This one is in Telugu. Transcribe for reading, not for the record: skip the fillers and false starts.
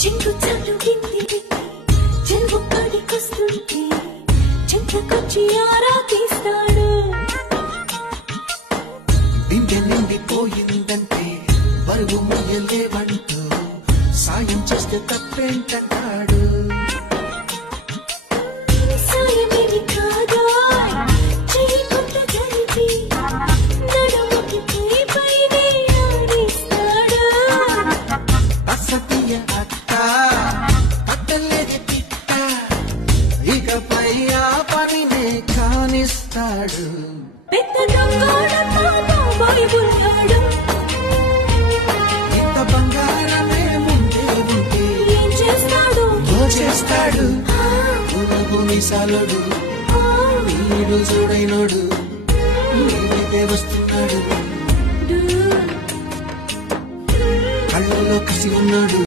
చింగు చాటు వింది చెరువు కాడికొస్తుంటే చెంతకొచ్చి ఆరా తీస్తాడు. బిందె నిండిపోయిందంటే బరువు మొయ్యలేవంటూ సాయం చేస్తే తప్పేంటంటాడు. సాయమేమి కాదా చెయ్యి కొత్త జరిపి నడుముకి పైనే ఆడిస్తాడు. అసతీయ అక్క కట్టలేని పిట్ట ఇకపై ఆ పనినే కానిస్తాడు. పెద్ద దొంగోడతో బాబాయ్ ఉన్నాడు. ఇంత బంగారమే ముందే ఉంటే ఏం చేస్తాడు దోచేస్తాడు. భూమిసాలుడు వీడు చూడైనోడు నీకే వస్తున్నాడు. కళ్ళలో కసి ఉన్నాడు.